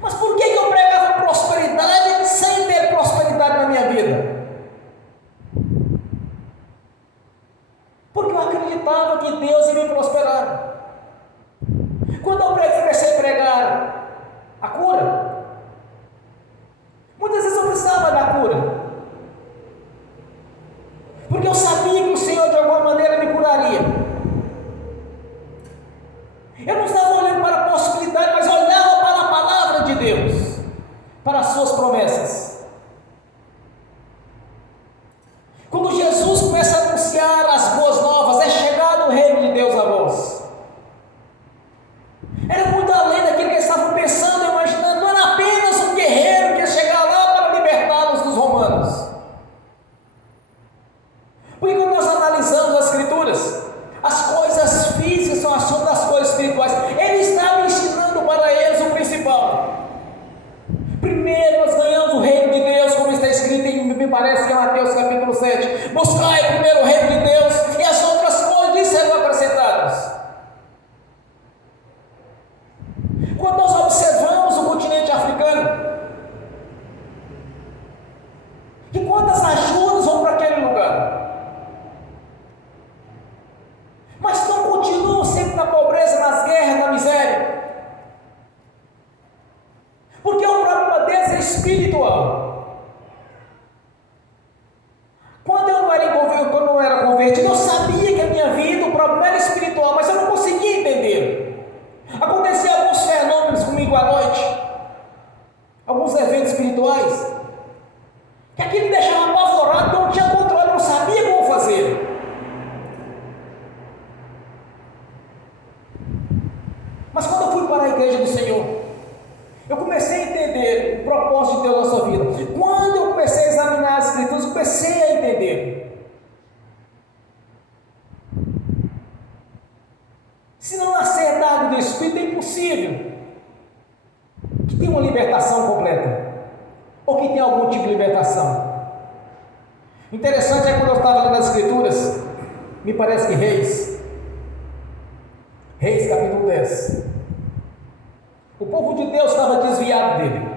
Mas por que eu pregava prosperidade sem ter prosperidade na minha vida? Porque eu acreditava que Deus ia me prosperar. Quando eu comecei a pregar a cura, muitas vezes eu precisava da cura, porque eu sabia que o Senhor de alguma maneira me curaria. Eu não estava olhando para a possibilidade, mas olhava para a palavra de Deus, para as suas promessas. Quando Jesus começa a anunciar as boas novas, é chegado o reino de Deus a vós. Era muito além daquilo que eles estavam pensando, imaginando. Não era apenas um guerreiro que ia chegar lá para libertá-los dos romanos. Porque quando nós analisamos as Escrituras, as coisas físicas são assunto das coisas espirituais. Ele estava ensinando para eles o principal. Primeiro nós ganhamos o reino de Deus, como está escrito em, me parece que é Mateus capítulo 7. Buscai primeiro o reino de Deus, e as outras coisas serão acrescentadas. Quando nós observamos o continente africano, que quantas ajudas vão para aquele lugar, mas não continuam sempre na pobreza, nas guerras, na miséria, porque o problema deles é espiritual. Quando eu não era convertido, eu sabia que a minha vida, o problema era espiritual, mas eu não conseguia entender. Aconteciam alguns fenômenos comigo à noite, alguns eventos espirituais, que aquilo me deixava apavorado, que eu não tinha controle, eu não sabia como fazer. Mas quando eu fui para a igreja do Senhor, eu comecei a entender o propósito de Deus na sua vida. Quando eu comecei a examinar as Escrituras, eu comecei a entender. Se não nascer da água do Espírito, é impossível que tenha uma libertação completa, ou que tenha algum tipo de libertação. Interessante é quando eu estava lendo as Escrituras, me parece que Reis capítulo 10, o povo de Deus estava desviado dele.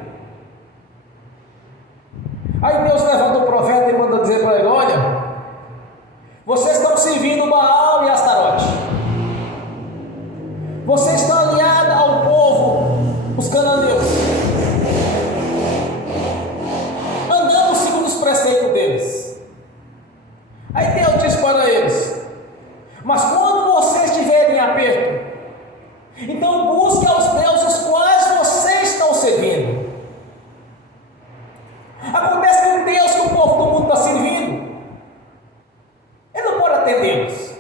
Aí Deus levanta o profeta e manda dizer para ele: olha, vocês estão servindo Baal e Astarote, vocês estão aliados ao povo, os cananeus, andando segundo os preceitos deles. Aí Deus diz para eles: mas quando vocês estiverem em aperto, então busque aos deuses quais vocês estão servindo. Acontece que o Deus que o povo do mundo está servindo, ele não pode atendê-los,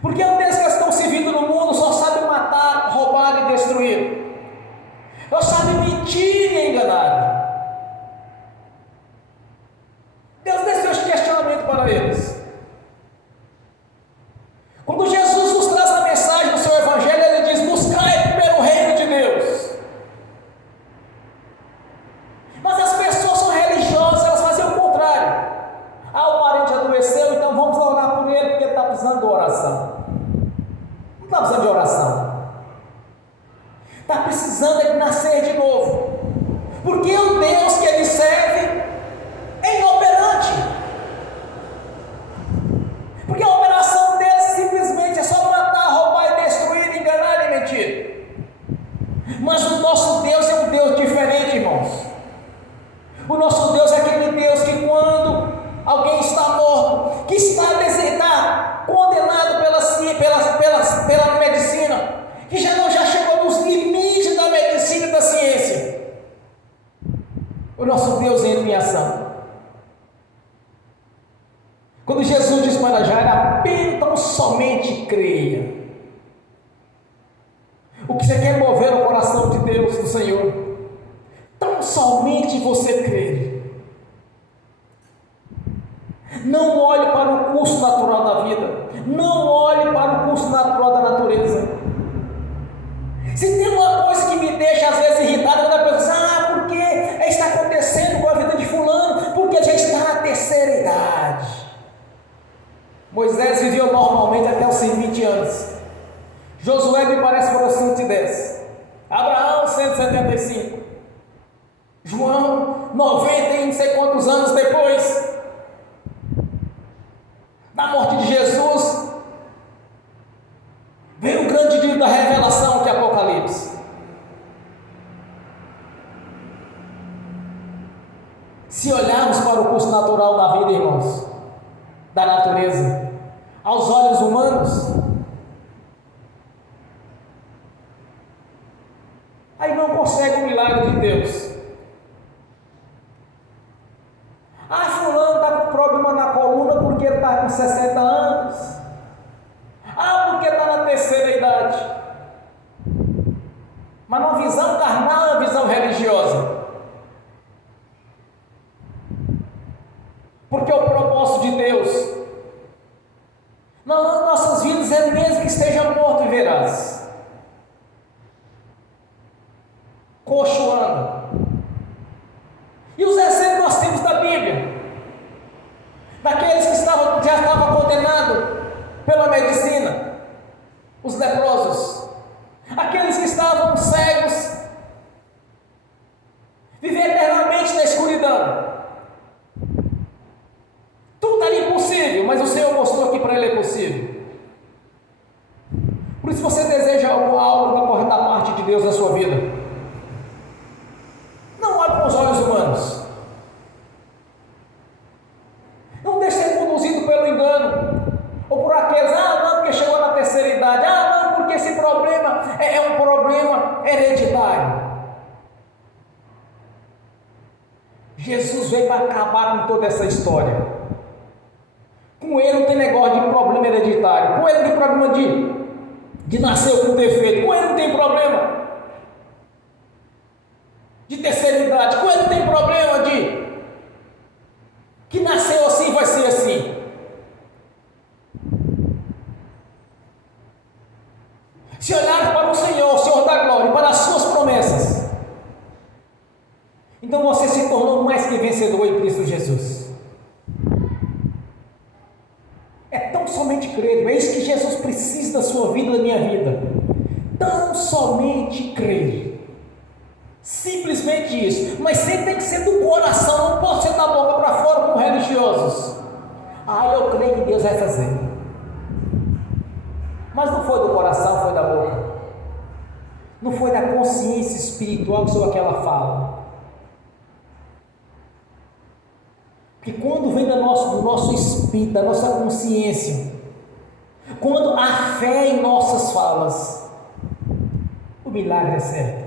porque o Deus que eles estão servindo no mundo só sabe matar, roubar e destruir, só sabe mentir e enganar. Deus deixou esse questionamento para eles. Quando Jesus nos traz a mensagem do seu Evangelho, ele diz: buscai primeiro o reino de Deus. Mas as pessoas são religiosas, elas fazem o contrário. Ah, o parente adoeceu, então vamos lá orar por ele, porque ele está precisando de oração. Não está precisando de oração, está precisando de nascer de novo, porque o Deus que ele serve é inoperante, porque a operação dele simplesmente é só matar, roubar e destruir, enganar e mentir. Mas o nosso Deus é um Deus diferente, irmãos. O nosso Deus é aquele Deus que quando alguém está morto, que está condenado que já chegou nos limites da medicina e da ciência, o nosso Deus entra em ação. Quando Jesus diz para Jairo, apenas tão somente creia. O que você quer mover no coração de Deus, do Senhor, tão somente você crer. Não olhe para o curso natural da vida, não olhe para o curso natural da natureza. Se tem uma coisa que me deixa às vezes irritado, quando a pessoa diz, por que está acontecendo com a vida de fulano? Porque já está na terceira idade. Moisés viveu normalmente até os 120 anos. Josué me parece que foram 110. Abraão 175. João 90 e não sei quantos anos depois da morte de Jesus, veio o grande dia da revelação, que é Apocalipse. Se olharmos para o curso natural da vida, irmãos, da natureza, aos olhos humanos, aí não consegue o milagre de Deus. Fulano está com problema na coluna porque está com 60 anos. Porque está na terceira idade. Mas numa visão carnal, uma visão religiosa. Porque o propósito de Deus nas nossas vidas é mesmo que esteja morto e veraz, coxo anda. E os exemplos nós temos da Bíblia, daqueles que já estavam condenados pela medicina, os leprosos, aqueles que estavam cegos, viver eternamente na escuridão. Tudo era impossível, mas o Senhor mostrou que para Ele é possível. Por isso, se você deseja algo da parte de Deus na sua vida, não olhe com os olhos humanos. Não deixe ser conduzido pelo engano, ou por aqueles, não, porque chegou na terceira idade, não, porque esse problema é um problema hereditário. Jesus veio para acabar com toda essa história. Com ele não tem negócio de problema hereditário, com ele não tem problema de nascer com defeito, com ele não tem problema de terceira idade, com ele não tem problema de que nasceu assim, vai ser assim. Se olhar para o Senhor da glória, para as suas promessas, então você se tornou mais que vencedor em Cristo Jesus. É tão somente crer, é isso que Jesus precisa da sua vida e da minha vida. Tão somente crer. Simplesmente isso. Mas sempre tem que ser do coração, não pode ser da boca para fora como religiosos. Eu creio que Deus vai fazer. Mas não foi do coração, foi da boca. Não foi da consciência espiritual sobre aquela fala. Porque quando vem do nosso espírito, da nossa consciência, quando há fé em nossas falas, o milagre é certo.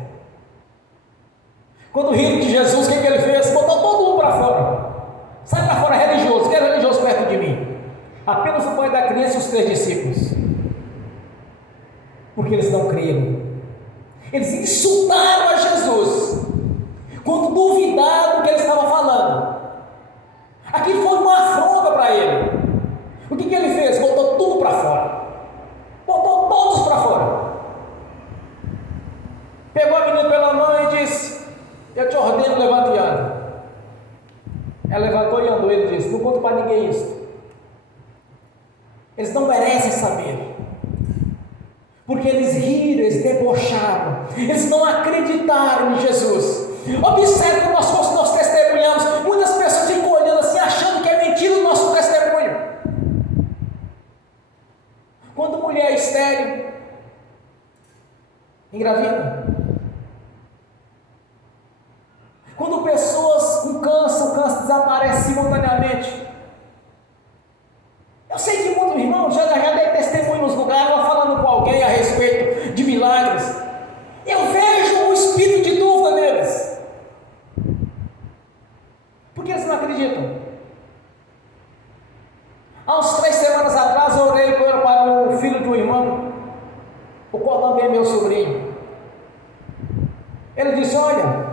Quando riram de Jesus, o que ele fez? Botou todo mundo para fora. Sai para fora, religioso. Quem é religioso perto de mim? Apenas o pai da criança e os 3 discípulos. Porque eles não creram. Eles insultaram a Jesus quando duvidaram do que ele estava falando. Aquilo foi uma afronta para ele. O que ele fez? Botou tudo para fora. Botou todos para fora. Pegou a menina pela mão e disse: eu te ordeno, levanta e anda. Ela levantou e andou. Ele disse: não conta para ninguém isso. Eles não merecem saber. Porque eles riram, eles debocharam, eles não acreditaram em Jesus. Observe que nós testemunhamos, muitas pessoas ficam olhando assim, achando que é mentira o nosso testemunho. Quando mulher estéril engravida, quando pessoas com câncer, o câncer desaparece simultaneamente. Eu sei que muitos irmãos já dei testemunho nos lugares, falando com alguém a respeito de milagres. meu sobrinho. Ele disse: olha,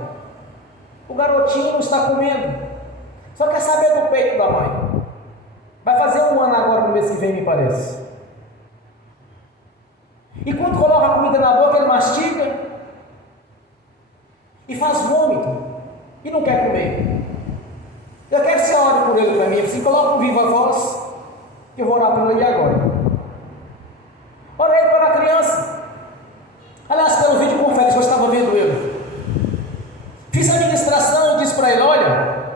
o garotinho não está comendo, só quer saber do peito da mãe. Vai fazer 1 ano agora no mês que vem, me parece. E quando coloca a comida na boca, ele mastiga e faz vômito e não quer comer. Eu quero que você ore por ele para mim. Assim, coloca um viva voz, que eu vou orar por ele agora. Orei para a criança. Aliás, pelo vídeo conferência eu estava vendo ele. Fiz a ministração e disse para ele: olha,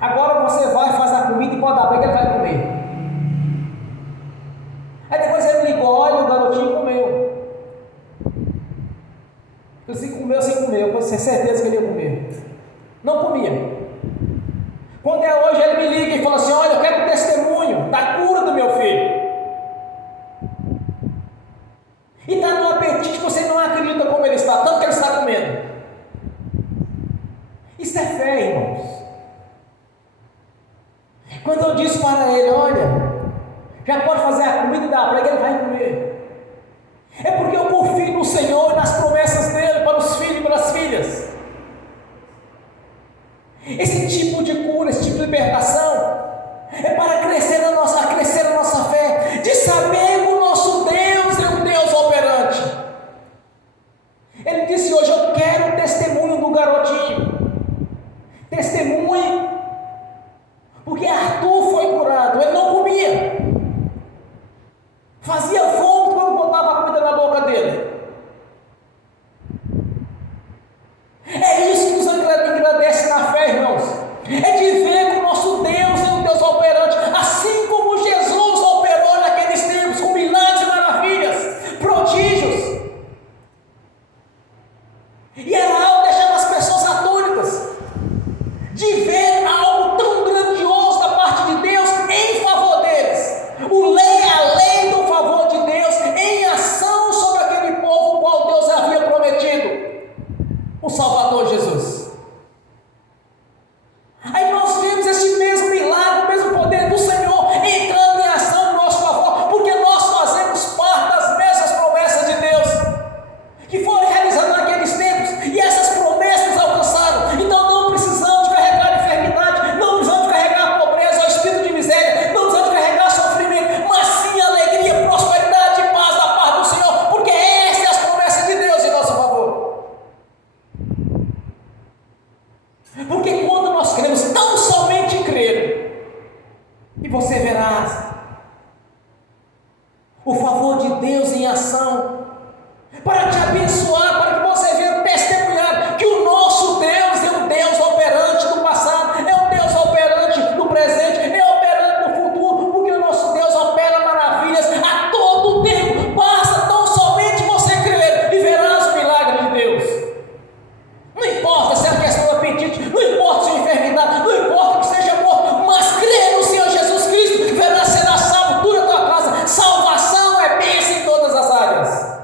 agora você vai, faz a comida e pode dar para ele, ele vai comer. Aí depois ele me ligou: olha, o garotinho comeu. Eu disse: comeu sem comer. Eu tenho certeza que ele ia comer. Não comia. Quando é hoje, ele me liga e fala assim: olha, eu quero um testemunho da cura do meu filho. E está no apetite, você não acredita como ele está, tanto que ele está comendo. Isso é fé, irmãos. Quando eu disse para ele: olha, já pode fazer a comida e dar para ele, ele vai comer. É porque eu confio no Senhor e nas promessas dele para os filhos e para as filhas. Esse tipo de cura, esse tipo de libertação é para crescer a nossa fé, de saber que o nosso Deus é um Deus operante. Ele disse hoje: eu quero o testemunho do garotinho. Testemunho, porque Arthur foi curado, ele não comia, fazia vômito quando botava a comida na boca dele. É isso que nos agradece na fé, irmãos. É de ver que o nosso Deus é um Deus operante, assim como Jesus operou naqueles tempos, com milagres e maravilhas, prodígios. E era algo que deixava as pessoas atônitas, de ver algo tão grandioso da parte de Deus em favor deles. A lei do favor de Deus em ação sobre aquele povo, o qual Deus havia prometido, o Salvador Jesus. Aí nós vemos esse mesmo milagre, o mesmo poder do Senhor entrando em ação no nosso favor, porque nós fazemos parte das mesmas promessas de Deus que foram realizadas naqueles tempos, e essas promessas nos alcançaram. Então não precisamos carregar enfermidade, não precisamos carregar a pobreza, o espírito de miséria, não precisamos carregar sofrimento, mas sim alegria, prosperidade e paz da parte do Senhor, porque essas são as promessas de Deus em nosso favor. Porque quando nós queremos tão somente crer, e você verá o favor de Deus em ação, para te abençoar, para que você venha testemunhar que o nosso Deus é um Deus operante no passado, é um Deus operante no presente, é operante no futuro, porque o nosso Deus opera maravilhas a todo tempo. Basta tão somente você crer e verás o milagre de Deus. Não importa se é a questão do apetite, não importa se é enfermidade, não importa que seja morto, mas crê no Senhor Jesus Cristo, verás, será salvo, tudo a tua casa. Salvação é bênção em todas as áreas.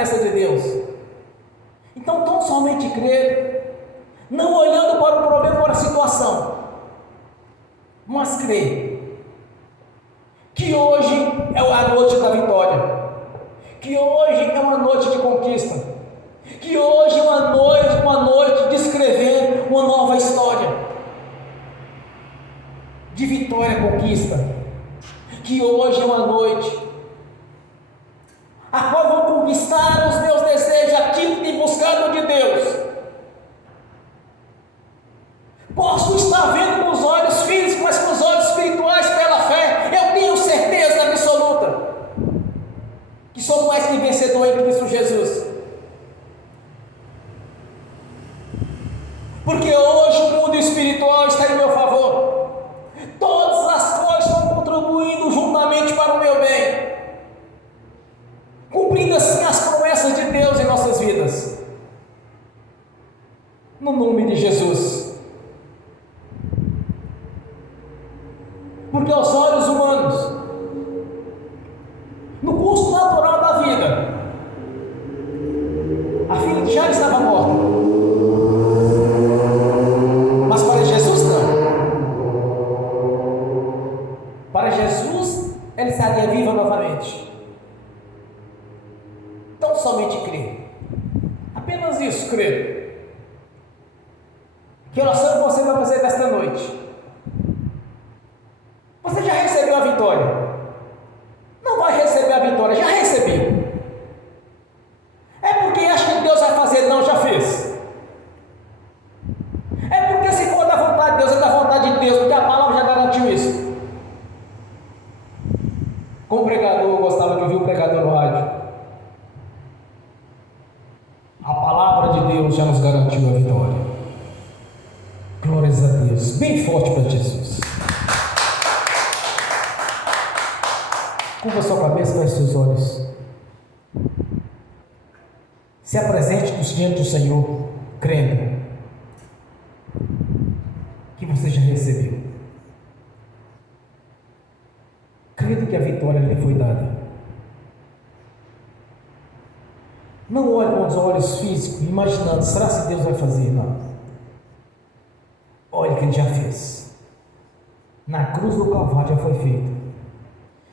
promessa de Deus. Então, tão somente crer, não olhando para o problema, para a situação, mas crer que hoje é a noite da vitória, que hoje é uma noite de conquista, que hoje é uma noite de escrever uma nova história, de vitória e conquista, que hoje é uma noite a qual vou conquistar os meus desejos, aquilo que tem buscado de Deus. Posso estar vendo com os olhos físicos, mas com os olhos espirituais, pela fé, eu tenho certeza absoluta que sou mais que vencedor em Cristo Jesus. Porque hoje o mundo espiritual está em meu favor. Todas as coisas estão contribuindo juntamente para o meu bem, cumprindo assim as promessas de Deus em nossas vidas. No nome de Jesus. Porque aos olhos humanos, no curso natural da vida, a filha de Jairo estava morta, mas para Jesus não. Para Jesus, ela estaria viva novamente. Então somente crer, apenas isso, crer. Que oração que você vai fazer desta noite? Você já recebeu a vitória? Não vai receber a vitória, já recebi. É porque acha que Deus vai fazer? Não, já fez. É porque se for da vontade de Deus, é da vontade de Deus, porque a palavra já garantiu isso. Como pregador, eu gostava de ouvir o pregador no rádio. A palavra de Deus já nos garantiu a vitória. Glórias a Deus. Bem forte para Jesus. Curva sua cabeça, feche seus olhos. Se apresente diante do Senhor, crendo que você já recebeu. Crendo que a vitória lhe foi dada. Não olhe com os olhos físicos, imaginando, será que Deus vai fazer? Não. Olhe que Ele já fez. Na cruz do Calvário já foi feito.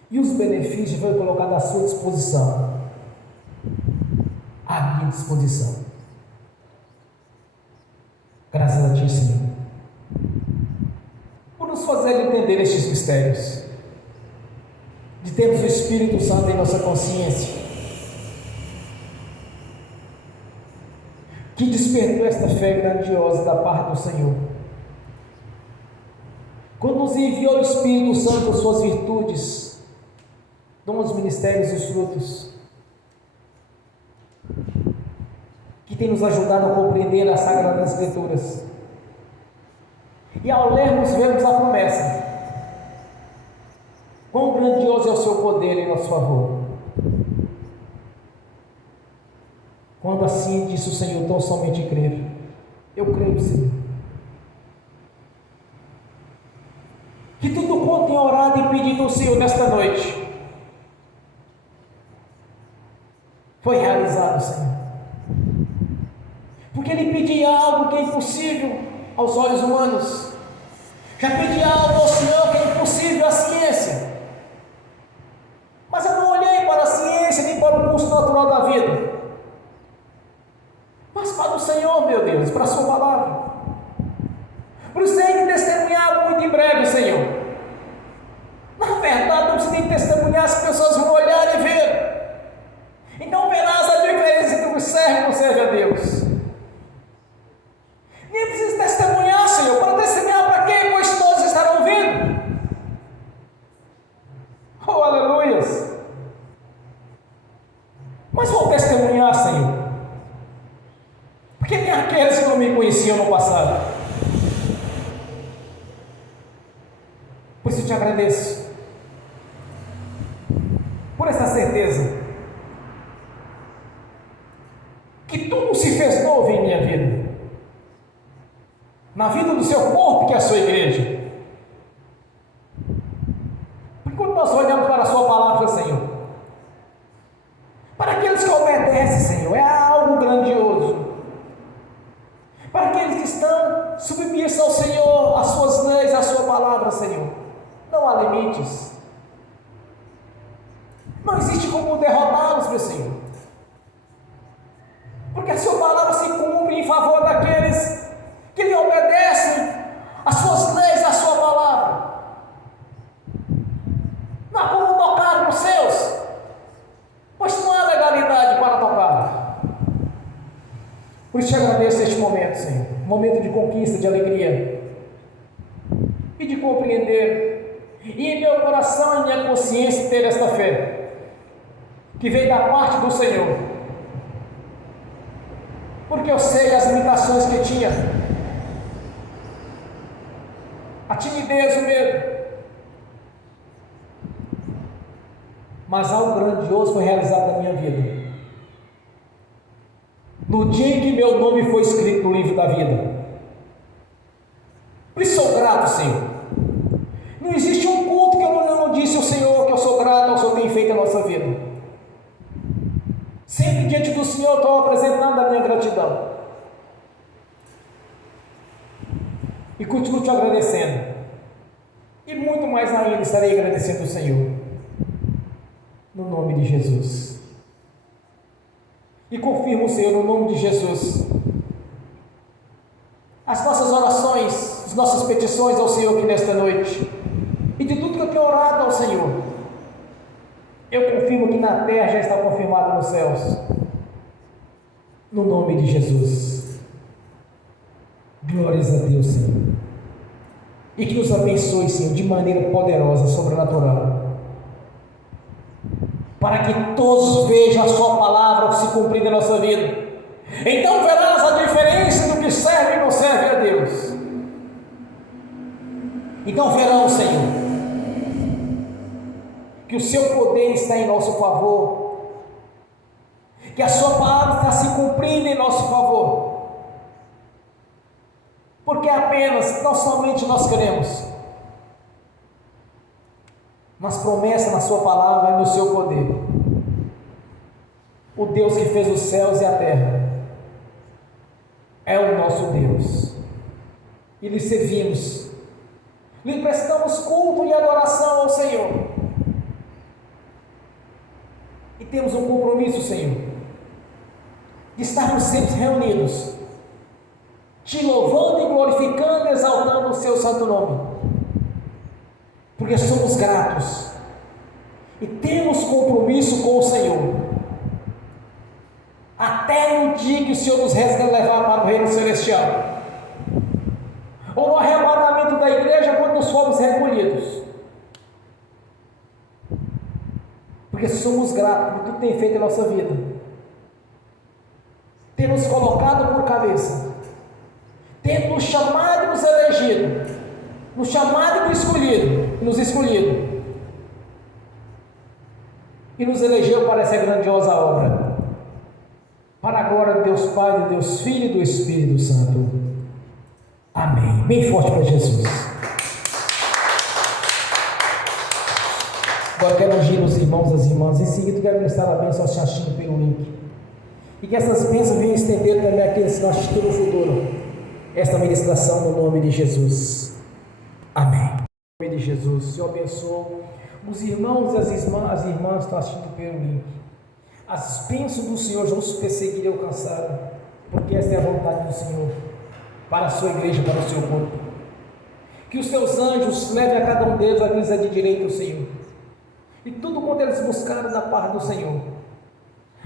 E os benefícios foram colocados à sua disposição. À minha disposição. Graças a Ti, Senhor, por nos fazer entender estes mistérios, de termos o Espírito Santo em nossa consciência, que despertou esta fé grandiosa da parte do Senhor, quando nos enviou o Espírito Santo, as suas virtudes, dons, ministérios e frutos, que tem nos ajudado a compreender as Sagradas Escrituras, e ao lermos, vemos a promessa, quão grandioso é o seu poder em nosso favor. Quando assim disse o Senhor, tão somente crer. Eu creio, Senhor, que tudo quanto tem orado e pedido ao Senhor nesta noite foi realizado, Senhor. Porque Ele pedia algo que é impossível aos olhos humanos, já pedia algo ao Senhor que é impossível à ciência, mas eu não olhei para a ciência nem para o curso natural da vida, mas para o Senhor, meu Deus, para a Sua palavra. Por isso tem que testemunhar muito em breve, Senhor. Na verdade, não precisa nem testemunhar, as pessoas vão olhar e ver. Então verás a diferença entre o que serve e não serve a Deus. Nem precisa testemunhar, Senhor, para testemunhar para quem? Pois todos estarão vendo. Oh, aleluias! Mas vou testemunhar, Senhor, porque tem aqueles que não me conheciam no passado. Por isso eu te agradeço por essa certeza que tudo se fez novo em minha vida, na vida do seu corpo, que é a sua igreja. Porque quando nós olhamos para a sua palavra, Senhor, para aqueles que obedecem Por isso te agradeço este momento, Senhor. Momento de conquista, de alegria. E de compreender. E em meu coração e minha consciência ter esta fé. Que vem da parte do Senhor. Porque eu sei as limitações que tinha. A timidez, o medo. Mas algo grandioso foi realizado na minha vida. No dia em que meu nome foi escrito no livro da vida. Por isso sou grato, Senhor. Não existe um culto que eu não disse ao Senhor que eu sou grato ao Senhor tem feito a nossa vida. Sempre diante do Senhor estou apresentando a minha gratidão. E continuo te agradecendo. E muito mais ainda estarei agradecendo ao Senhor. No nome de Jesus. E confirmo, Senhor, no nome de Jesus, as nossas orações, as nossas petições ao Senhor aqui nesta noite. E de tudo que eu tenho orado ao Senhor, eu confirmo que na terra já está confirmado nos céus. No nome de Jesus. Glórias a Deus, Senhor. E que nos abençoe, Senhor, de maneira poderosa, sobrenatural. Para que todos vejam a sua palavra se cumprir na nossa vida. Então verás a diferença do que serve e não serve a Deus. Então verão, Senhor, que o seu poder está em nosso favor, que a sua palavra está se cumprindo em nosso favor, porque apenas, não somente nós queremos, mas promessa na sua palavra e no seu poder. O Deus que fez os céus e a terra é o nosso Deus, e lhe servimos, lhe prestamos culto e adoração ao Senhor, e temos um compromisso, Senhor, de estarmos sempre reunidos, te louvando e glorificando, exaltando o seu santo nome, porque somos gratos e temos compromisso com o Senhor, até no dia que o Senhor nos levar para o reino celestial, ou no arrebatamento da igreja, quando nos formos recolhidos, porque somos gratos por tudo que tem feito em nossa vida, ter nos colocado por cabeça, ter nos chamado e nos elegido, nos chamado e nos escolhido, e nos elegeu para essa grandiosa obra, para a glória de Deus Pai, de Deus Filho e do Espírito Santo. Amém. Bem forte para Jesus. Agora quero ungir os irmãos e as irmãs. Em seguida quero ministrar a bênção aos que assistindo pelo link. E que essas bênçãos venham estender também àqueles que estão assistindo no futuro esta ministração no nome de Jesus. Amém. No nome de Jesus. Senhor abençoe os irmãos e as irmãs que estão assistindo pelo link. As bênçãos do Senhor vão se perseguir e alcançar, porque esta é a vontade do Senhor para a sua igreja, para o seu corpo. Que os teus anjos levem a cada um deles a que lhes é de direito ao Senhor, e tudo quanto eles buscaram da parte do Senhor,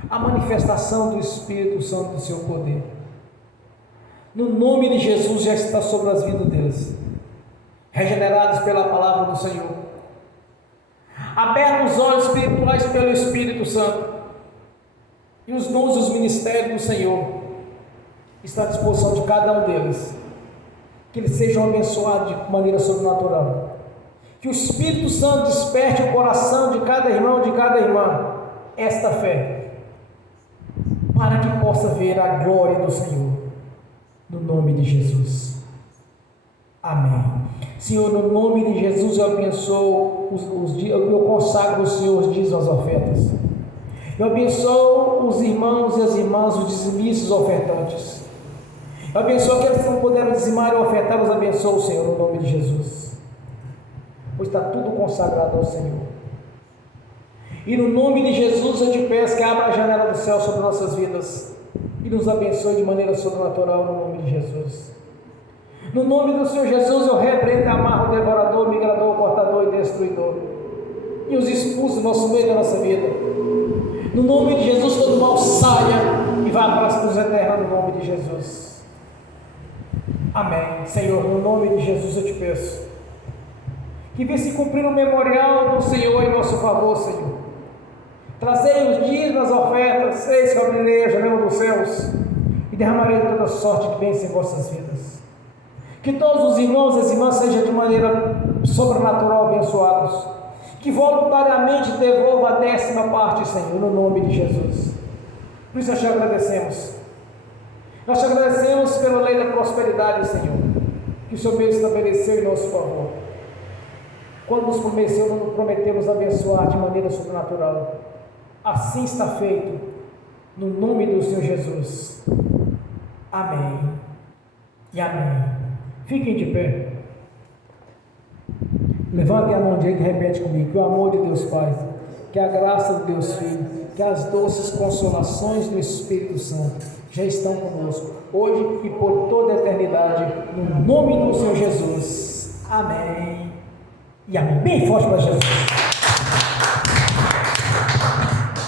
a manifestação do Espírito Santo do seu poder, no nome de Jesus, já está sobre as vidas deles, regenerados pela palavra do Senhor, abertos os olhos espirituais pelo Espírito Santo, e os dons e os ministérios do Senhor estão à disposição de cada um deles, que eles sejam abençoados de maneira sobrenatural, que o Espírito Santo desperte o coração de cada irmão, de cada irmã, esta fé, para que possa ver a glória do Senhor, no nome de Jesus. Amém. Senhor, no nome de Jesus eu abençoo os dias, eu consagro os Senhor os dias, as ofertas. Eu abençoo os irmãos e as irmãs, os dizimistas, os ofertantes. Eu abençoo aqueles que não puderam dizimar e ofertar, os abençoo, Senhor, no nome de Jesus. Pois está tudo consagrado ao Senhor. E no nome de Jesus eu te peço que abra a janela do céu sobre nossas vidas e nos abençoe de maneira sobrenatural, no nome de Jesus. No nome do Senhor Jesus eu repreendo, amarro o devorador, migrador, cortador e destruidor, e os expulso do nosso meio da nossa vida. No nome de Jesus todo mal saia e vá para os eterna, no nome de Jesus. Amém. Senhor, no nome de Jesus eu te peço que venha se cumprir o memorial do Senhor em nosso favor, Senhor. Trazei os dízimos, as ofertas, eis que eu abrirei a janela dos céus e derramarei toda sorte de bênção em vossas vidas. Que todos os irmãos e as irmãs sejam de maneira sobrenatural abençoados. Que voluntariamente devolva a 10ª parte, Senhor, no nome de Jesus. Por isso nós te agradecemos. Nós te agradecemos pela lei da prosperidade, Senhor, que o Senhor mesmo estabeleceu em nosso favor. Quando nos prometemos abençoar de maneira sobrenatural. Assim está feito, no nome do Senhor Jesus. Amém e amém. Fiquem de pé. Levantem a mão direita e repete comigo: que o amor de Deus Pai, que a graça de Deus Filho, que as doces consolações do Espírito Santo já estão conosco, hoje e por toda a eternidade, no nome do Senhor Jesus. Amém e amém. Bem forte para Jesus.